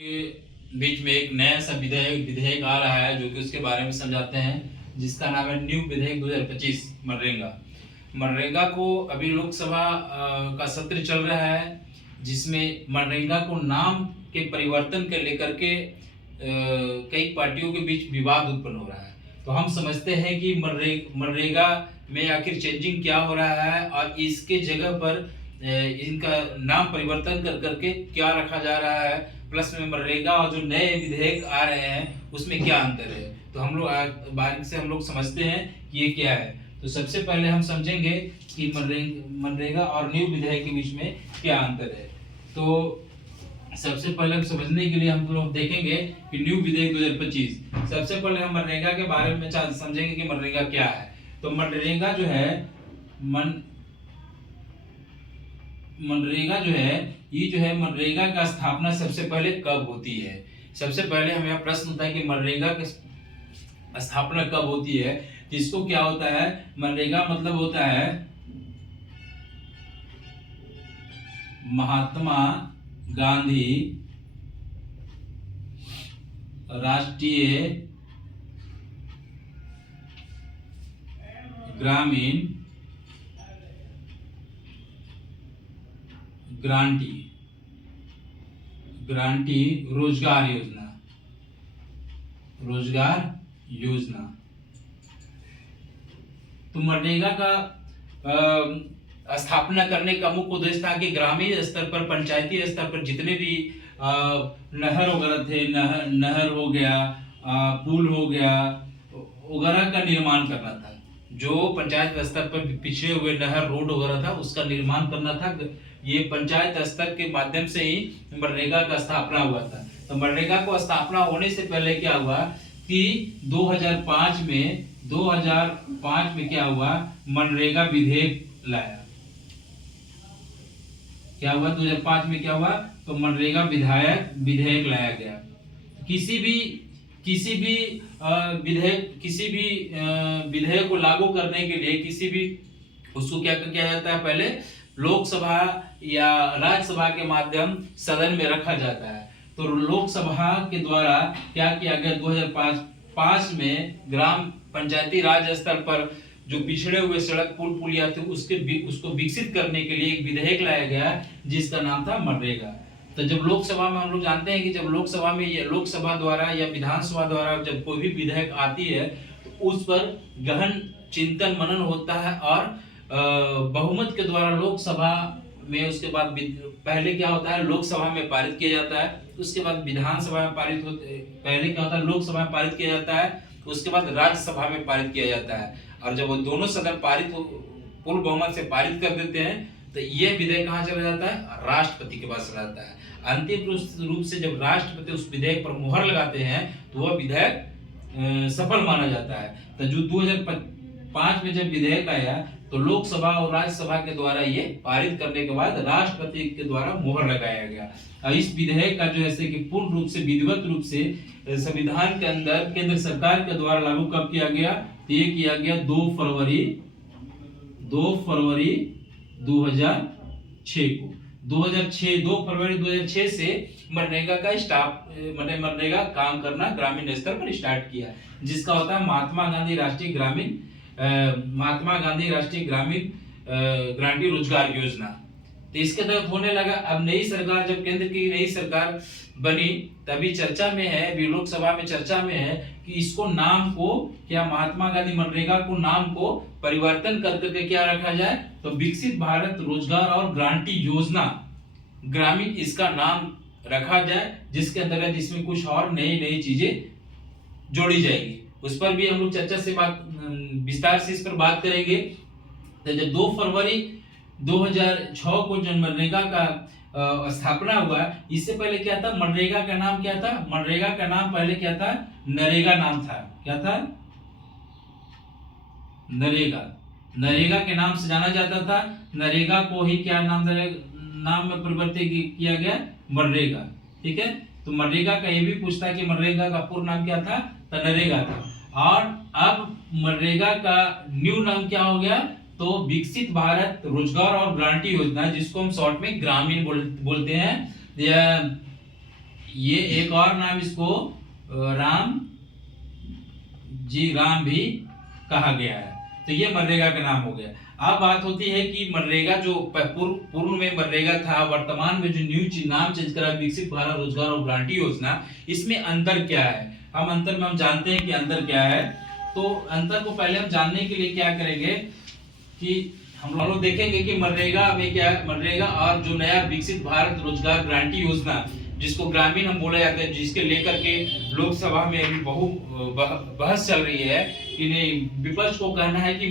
के बीच में एक नया सा विधेयक विधेयक आ रहा है जो कि उसके बारे में समझाते हैं, जिसका नाम है न्यू विधेयक 2025 मनरेगा। मनरेगा को अभी लोकसभा का सत्र चल रहा है, जिसमें मनरेगा को नाम के परिवर्तन के लेकर के कई पार्टियों के बीच विवाद उत्पन्न हो रहा है। तो हम समझते हैं कि मनरेगा में आखिर चेंजिंग क्या हो रहा है और इसके जगह पर इनका नाम परिवर्तन कर करके क्या रखा जा रहा है, प्लस में मनरेगा और जो नए विधेयक आ रहे हैं उसमें क्या अंतर है। तो हम लोग बारीक से हम लोग समझते हैं कि ये क्या है। तो सबसे पहले हम समझेंगे कि मनरेगा और न्यू विधेयक के बीच में क्या अंतर है। तो सबसे पहले हम समझने के लिए हम लोग देखेंगे कि न्यू विधेयक 2025। सबसे पहले हम मनरेगा के बारे में समझेंगे कि मनरेगा क्या है। तो मनरेगा जो है मनरेगा का स्थापना सबसे पहले कब होती है। सबसे पहले हमें प्रश्न होता है कि मनरेगा की स्थापना कब होती है। इसको क्या होता है, मनरेगा मतलब होता है महात्मा गांधी राष्ट्रीय ग्रामीण ग्रांटी रोजगार योजना। तो मनरेगा का स्थापना करने का मुख्य उद्देश्य था कि ग्रामीण स्तर पर, पंचायती स्तर पर जितने भी नहर वगैरह थे, नहर हो गया, पुल हो गया वगैरह का निर्माण करना था। जो पंचायत स्तर पर पिछड़े हुए नहर, रोड वगैरह था उसका निर्माण करना था। ये पंचायत स्तर के माध्यम से ही मनरेगा का स्थापना हुआ था। तो मनरेगा को स्थापना होने से पहले क्या हुआ कि 2005 में क्या हुआ, मनरेगा विधेयक लाया। क्या हुआ 2005 में क्या हुआ, तो मनरेगा विधेयक लाया गया। किसी भी विधेयक को लागू करने के लिए उसको क्या किया जाता है, पहले लोकसभा या राज्यसभा के माध्यम सदन में रखा जाता है। तो लोकसभा के द्वारा क्या किया गया, 2005 में ग्राम पंचायती राज स्तर पर जो पिछड़े हुए सड़क, पुल, पुलिया थे उसको विकसित करने के लिए एक विधेयक लाया गया जिसका नाम था मनरेगा। तो जब लोकसभा में, हम लोग जानते हैं कि जब लोकसभा द्वारा या विधानसभा द्वारा जब कोई भी विधेयक आती है तो उस पर गहन चिंतन मनन होता है और बहुमत के द्वारा लोकसभा में, उसके बाद पहले क्या होता है, लोकसभा में पारित किया जाता है, उसके बाद विधानसभा में पहले क्या होता है, लोकसभा में पारित किया जाता है, उसके बाद राज्यसभा में पारित किया जाता है। और जब वो दोनों सदन पूर्ण बहुमत से पारित कर देते हैं तो ये विधेयक कहाँ चला जाता है, राष्ट्रपति के पास चला जाता है। अंतिम रूप से जब राष्ट्रपति उस विधेयक पर मुहर लगाते हैं तो वह विधेयक सफल माना जाता है। तो जो 2005 में जब विधेयक आया तो लोकसभा और राज्यसभा के द्वारा ये पारित करने के बाद राष्ट्रपति के द्वारा मुहर लगाया गया। और इस विधेयक का जो है कि पूर्ण रूप से, विधिवत रूप से संविधान के अंदर केंद्र सरकार के द्वारा लागू कब किया गया, तो ये किया गया 2 फरवरी 2006 को। 2 फरवरी 2006 से मनरेगा काम करना ग्रामीण स्तर पर स्टार्ट किया, जिसका होता है महात्मा गांधी राष्ट्रीय ग्रामीण ग्रांटी रोजगार योजना। तो इसके तहत होने लगा। अब नई सरकार, जब केंद्र की नई सरकार बनी तभी चर्चा में है, भी लोकसभा में चर्चा में है कि इसको नाम को क्या, महात्मा गांधी मनरेगा को नाम को परिवर्तन करके क्या रखा जाए, तो विकसित भारत रोजगार और ग्रांटी योजना ग्रामीण इसका नाम रखा जाए, जिसके अंतर्गत इसमें कुछ और नई चीजें जोड़ी जाएगी। उस पर भी हम लोग चर्चा से विस्तार से इस पर बात करेंगे। तो जब 2 फरवरी 2006 को जब मनरेगा का स्थापना हुआ, इससे पहले क्या था, मनरेगा का नाम क्या था, मनरेगा का नाम पहले क्या था, नरेगा नाम था। क्या था, नरेगा के नाम से जाना जाता था। नरेगा को ही क्या नाम में परिवर्तित किया गया, मनरेगा। ठीक है, तो मनरेगा का ये भी पूछता है कि मनरेगा का पूर्ण नाम क्या था, तो नरेगा था। और अब मनरेगा का न्यू नाम क्या हो गया, तो विकसित भारत रोजगार और गारंटी योजना, जिसको हम शॉर्ट में ग्रामीण बोलते हैं। ये एक और नाम इसको राम राम भी कहा गया है। तो ये मनरेगा का नाम हो गया। अब बात होती है कि मनरेगा जो पूर्व में मनरेगा था, वर्तमान में जो न्यू नाम चेंज करा विकसित भारत रोजगार और गारंटी योजना, इसमें अंतर क्या है? हम जानते हैं कि अंतर क्या है। तो अंतर को पहले हम जानने के लिए क्या करेंगे कि हम लोग देखेंगे कि मनरेगा में क्या है। मनरेगा और जो नया विकसित भारत रोजगार गारंटी योजना, जिसको ग्रामीण हम बोले जाते हैं, जिसके लेकर के लोकसभा में अभी बहस चल रही है कि नहीं, विपक्ष को कहना है कि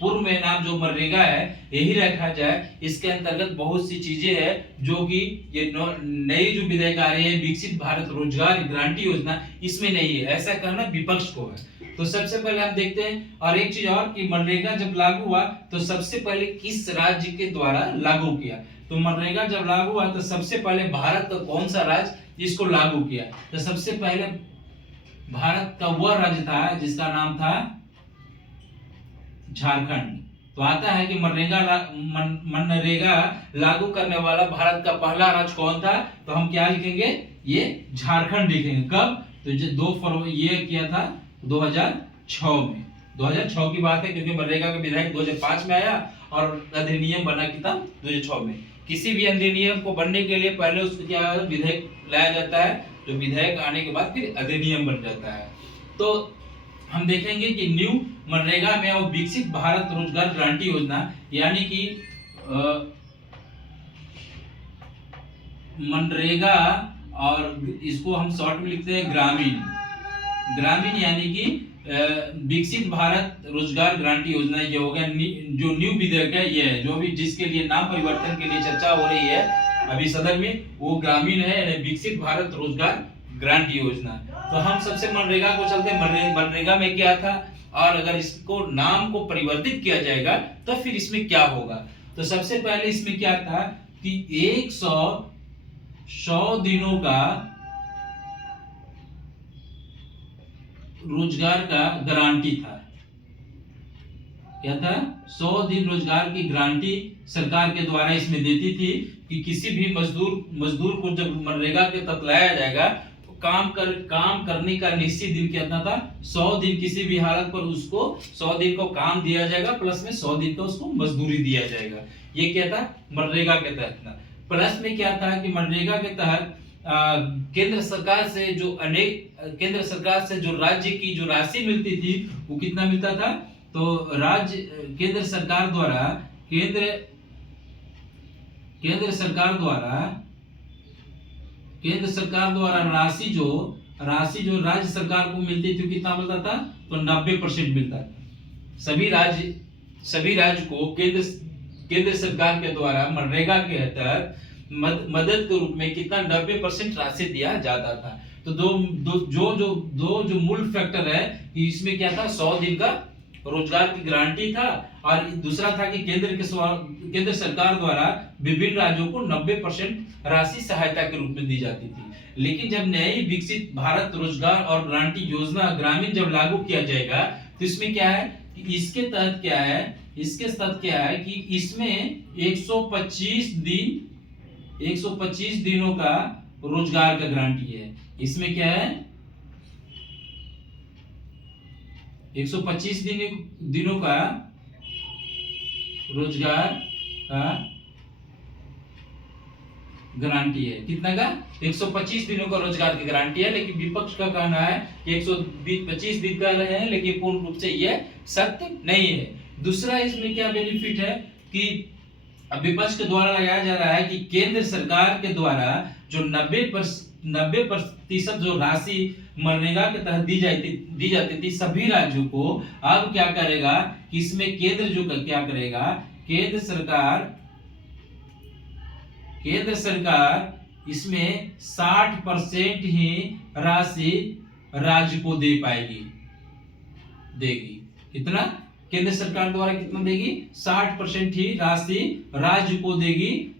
पूर्व में नाम जो मनरेगा है यही रखा जाए। इसके अंतर्गत बहुत सी चीजें हैं जो कि ये नई जो विधेयक आ रही है विकसित भारत रोजगार गारंटी योजना, इसमें नहीं है, ऐसा कहना विपक्ष को है। तो सबसे पहले हम देखते हैं। और एक चीज और कि मनरेगा जब लागू हुआ तो सबसे पहले किस राज्य के द्वारा लागू किया? तो मनरेगा जब लागू हुआ तो सबसे पहले भारत का कौन सा राज्य इसको लागू किया? तो सबसे पहले भारत का वह राज्य था जिसका नाम था झारखंड। तो आता है कि मनरेगा लागू करने वाला भारत का पहला राज्य कौन था? तो हम क्या लिखेंगे? ये झारखंड लिखेंगे। कब? तो जो 2 फरवरी ये किया था 2006 में। 2006 की बात है, क्योंकि मनरेगा का विधेयक 2005 में आया और अधिनियम बना कि था 2006 में। किसी भी अधिनियम को बनने के लिए पहले उसको क्या विधेयक लाया जाता है, जो विधेयक आने के बाद फिर अधिनियम बन जाता है। तो हम देखेंगे कि न्यू मनरेगा में और विकसित भारत रोजगार गारंटी योजना, यानी कि मनरेगा, और इसको हम शॉर्ट में लिखते हैं ग्रामीण यानी कि विकसित भारत रोजगार गारंटी योजना ये हो गया। जो न्यू विधेयक है ये है, जो भी जिसके लिए नाम परिवर्तन के लिए चर्चा हो रही है अभी सदन में, वो ग्रामीण है, यानी विकसित भारत रोजगार गारंटी योजना। तो हम सबसे मनरेगा को चलते हैं। मनरेगा में क्या था, और अगर इसको नाम को परिवर्तित किया जाएगा तो फिर इसमें क्या होगा? तो सबसे पहले इसमें क्या था कि 100 दिनों का रोजगार का गारंटी था। क्या था? 100 दिन रोजगार की गारंटी सरकार के द्वारा इसमें देती थी कि किसी भी मजदूर को जब मनरेगा के तहत लाया जाएगा तो काम करने का निश्चित दिन कितना था? 100 दिन। किसी भी हालत पर उसको 100 दिन को काम दिया जाएगा, प्लस में 100 दिन का उसको मजदूरी दिया जाएगा। ये क्या था? मनरेगा के तहत था। प्लस में क्या था कि मनरेगा के तहत केंद्र सरकार से जो राज्य की जो राशि मिलती थी वो कितना मिलता था? तो केंद्र सरकार द्वारा राशि जो राज्य सरकार को मिलती थी कितना मिलता था? तो 90% मिलता था। सभी राज्य को केंद्र सरकार के द्वारा मनरेगा के तहत मदद के रूप में कितना 90% राशि दिया जाता था। तो दो जो मूल फैक्टर है कि इसमें क्या था? 100 दिन का रोजगार की गारंटी था, और दूसरा था कि केंद्र सरकार द्वारा विभिन्न राज्यों को 90% राशि सहायता के रूप में दी जाती थी। लेकिन जब नई विकसित भारत रोजगार और गारंटी योजना ग्रामीण जब लागू किया जाएगा तो इसमें क्या है कि इसके तहत क्या है कि इसमें 125 दिनों का रोजगार का गारंटी है। इसमें क्या है? 125 दिनों का रोजगार का गारंटी है। कितना का? 125 दिनों का रोजगार की गारंटी है। लेकिन विपक्ष का कहना है कि 125 दिन का रहे हैं, लेकिन पूर्ण रूप से यह सत्य नहीं है। दूसरा इसमें क्या बेनिफिट है कि विपक्ष के द्वारा लगाया जा रहा है कि केंद्र सरकार के द्वारा जो 90% जो राशि मनरेगा के तहत दी जाती थी सभी राज्यों को, अब क्या करेगा कि इसमें केंद्र क्या करेगा? केंद्र सरकार इसमें 60% ही राशि राज्य को देगी। कितना? केंद्र सरकार द्वारा कितना देगी? 60% ही राशि राज्य को देगी।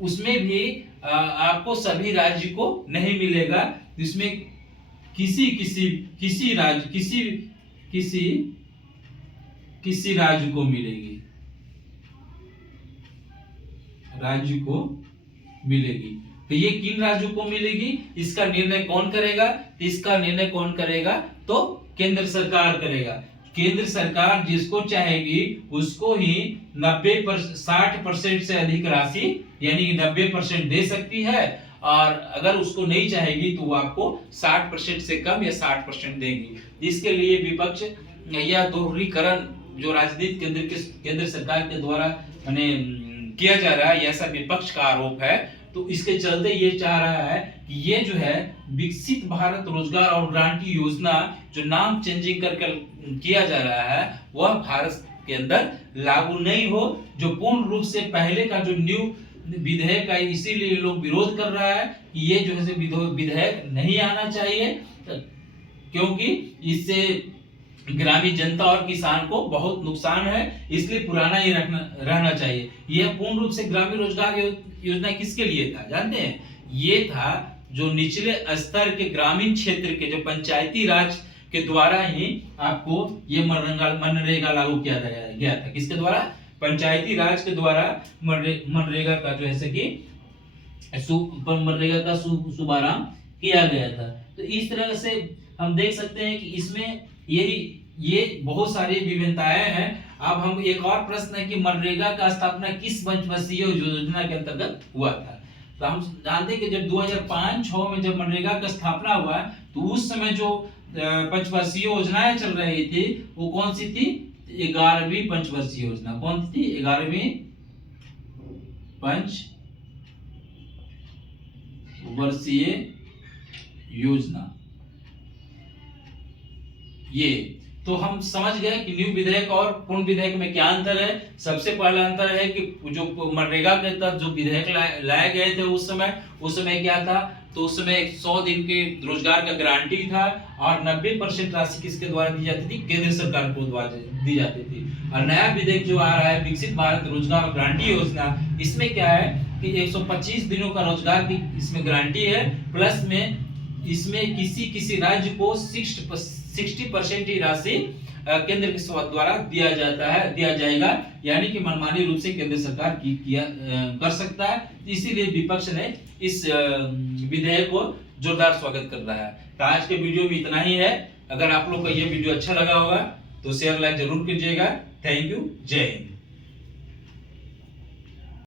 उसमें भी आपको सभी राज्य को नहीं मिलेगा। इसमें किसी राज्य को मिलेगी। तो ये किन राज्यों को मिलेगी, इसका निर्णय कौन करेगा? इसका निर्णय कौन करेगा? तो केंद्र सरकार करेगा। केंद्र सरकार जिसको चाहेगी उसको ही 60% से अधिक राशि यानी कि 90% दे सकती है, और अगर उसको नहीं चाहेगी तो वो आपको 60% से कम या 60% देगी। इसके लिए विपक्ष या दोहरीकरण जो राजनीति केंद्र सरकार के द्वारा किया जा रहा है, ऐसा विपक्ष का आरोप है। तो इसके चलते ये चाह रहा है कि ये जो है विकसित भारत रोजगार और गारंटी योजना जो नाम चेंजिंग करके किया जा रहा है वह भारत के अंदर लागू नहीं हो, जो पूर्ण रूप से पहले का जो न्यू विधेयक है, इसीलिए लोग विरोध कर रहा है कि ये जो है विधेयक नहीं आना चाहिए, क्योंकि इससे ग्रामीण जनता और किसान को बहुत नुकसान है, इसलिए पुराना ही रहना चाहिए। यह पूर्ण रूप से ग्रामीण रोजगार योजना किसके लिए था जानते हैं? ये था जो निचले स्तर के ग्रामीण क्षेत्र के जो पंचायती राज के द्वारा ही आपको ये मनरेगा लागू किया गया था। किसके द्वारा? पंचायती राज के द्वारा मनरेगा का जो है कि मनरेगा का शुभारंभ किया गया था। तो इस तरह से हम देख सकते हैं कि इसमें ये बहुत सारी विभिन्नताएं हैं। अब हम एक और प्रश्न है कि मनरेगा का स्थापना किस पंचवर्षीय योजना के अंतर्गत हुआ था? तो हम जानते हैं कि जब 2005-06 में जब मनरेगा का स्थापना हुआ तो उस समय जो पंचवर्षीय योजनाएं चल रही थी वो कौन सी थी? 11वीं पंचवर्षीय योजना। कौन सी थी? 11वीं पंचवर्षीय योजना। ये तो हम समझ गए कि न्यू विधेयक और पूर्ण विधेयक में क्या अंतर है। सबसे पहला अंतर है कि जो मनरेगा के तहत जो विधेयक लाए गए थे उस समय क्या था? तो उस समय 100 दिन के रोजगार का गारंटी था और 90% राशि किसके द्वारा दी जाती थी? केंद्र सरकार को द्वारा दी जाती थी। और नया विधेयक जो आ रहा है विकसित भारत रोजगार गारंटी योजना, इसमें क्या है कि 125 दिनों का रोजगार की इसमें गारंटी है, प्लस में इसमें किसी राज्य को 60% ही राशि केंद्र के द्वारा दिया जाएगा, यानी कि मनमानी रूप से केंद्र सरकार कर सकता है। इसीलिए विपक्ष ने इस विधेयक को जोरदार स्वागत कर रहा है। तो आज के वीडियो में इतना ही है। अगर आप लोग को ये वीडियो अच्छा लगा होगा तो शेयर लाइक जरूर कीजिएगा। Thank you. जय हिंद।